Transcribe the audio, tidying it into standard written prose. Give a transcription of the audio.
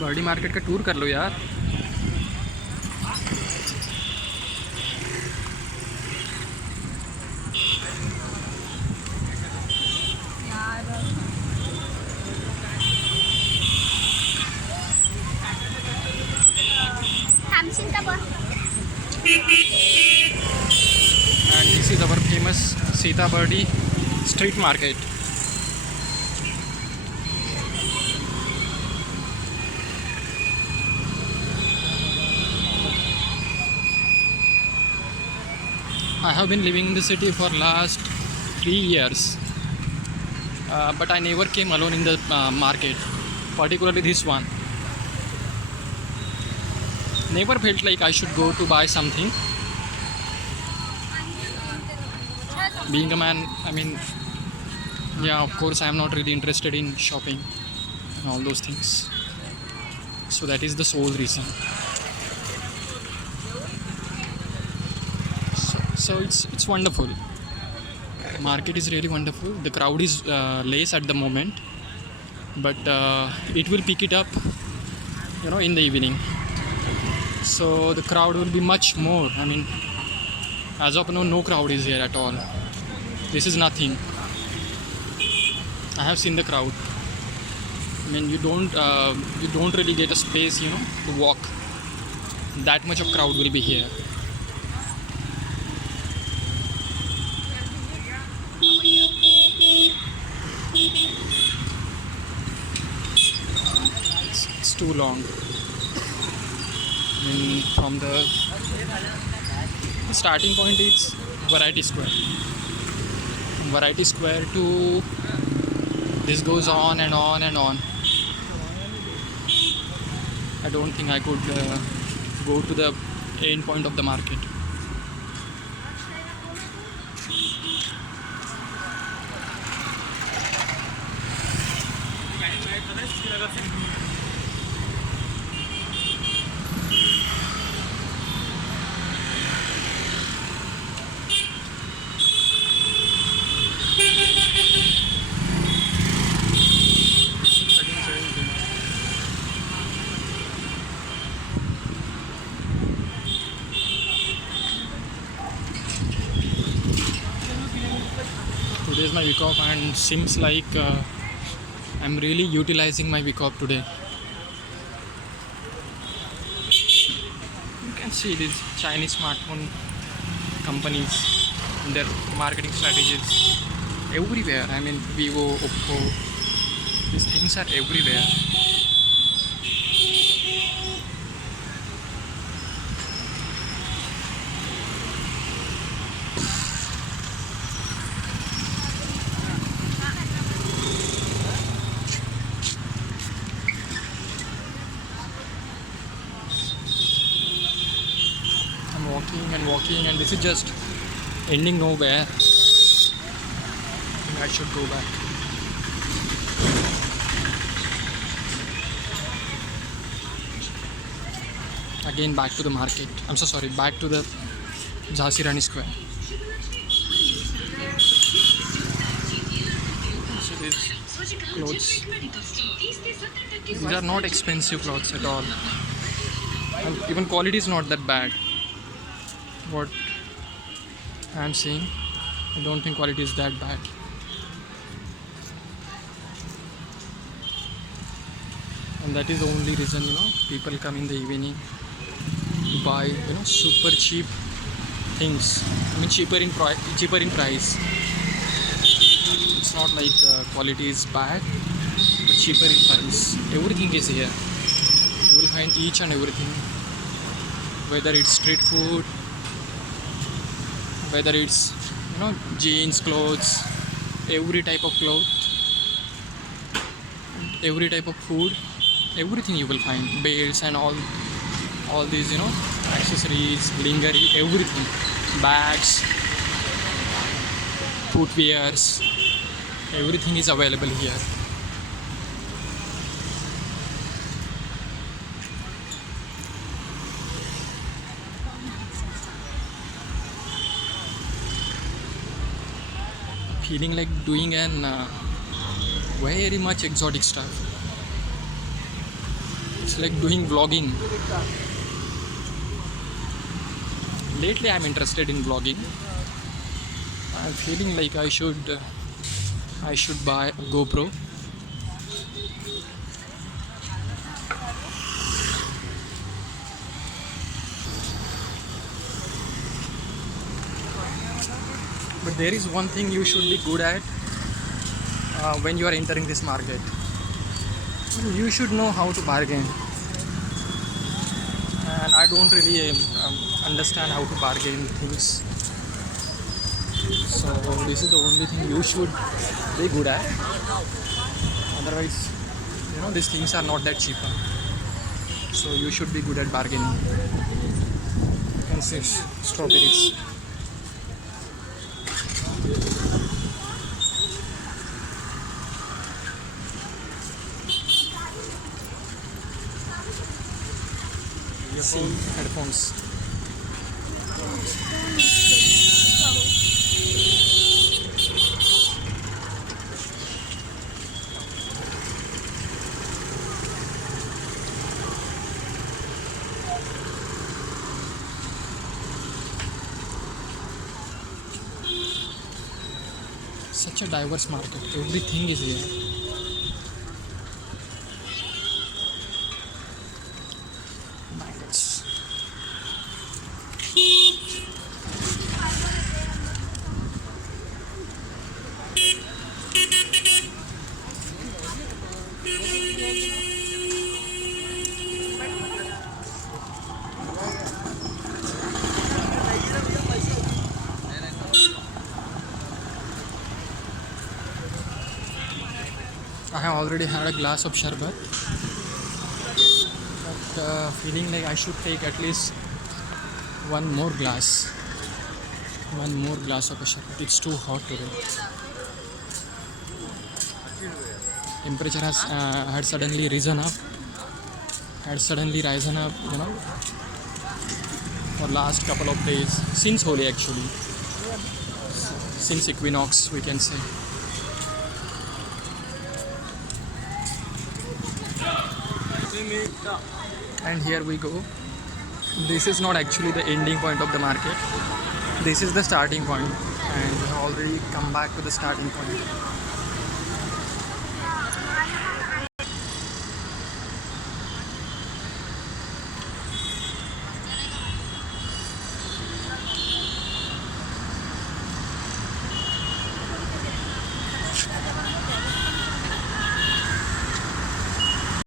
Birdie market का tour कर लो यार। And this is our famous Sitabardi street market. I have been living in the city for last 3 years, but I never came alone in the market, particularly this one. Never felt like I should go to buy something. Being a man, I mean, yeah, of course, I am not really interested in shopping and all those things. So that is the sole reason. So it's wonderful. Market is really wonderful. The crowd is less at the moment, but it will pick it up, in the evening. So the crowd will be much more. I mean, as of now, no crowd is here at all. This is nothing. I have seen the crowd. I mean, you don't really get a space, to walk. That much of crowd will be here. It's too long. I mean, from the starting point, it's Variety Square. From Variety Square to this goes on and on and on. I don't think I could go to the end point of the market. Today is my week off and seems like I'm really utilizing my week off today. You can see these Chinese smartphone companies and their marketing strategies everywhere. I mean, Vivo, Oppo, these things are everywhere. I'm walking, and this is just ending nowhere. I should go back. Again, back to the market. I'm so sorry, back to the Jhansi Rani Square. So these clothes, these are not expensive clothes at all. And even quality is not that bad. What I'm seeing, I don't think quality is that bad. And that is the only reason, people come in the evening to buy, super cheap things. I mean, cheaper in price. It's not like quality is bad, but cheaper in price. Everything is here. You will find each and everything, whether it's street food, whether it's jeans, clothes, every type of cloth, every type of food, everything you will find, belts and all these accessories, lingerie, everything, bags, footwears, everything is available here. Feeling like doing an very much exotic stuff. It's like doing vlogging. Lately, I'm interested in vlogging. I'm feeling like I should buy a GoPro. But there is one thing you should be good at when you are entering this market. You should know how to bargain. And I don't really understand how to bargain things. So this is the only thing you should be good at. Otherwise, these things are not that cheap. So you should be good at bargaining. You can see strawberries. See headphones. Such a diverse market. Everything is here. Mangoes. I have already had a glass of sharbat, but feeling like I should take at least one more glass. One more glass of a sharbat. It's too hot today. Temperature has had suddenly risen up. For last couple of days, since Holi actually, since equinox we can say. And here we go. This is not actually the ending point of the market. This is the starting point, and we have already come back to the starting point.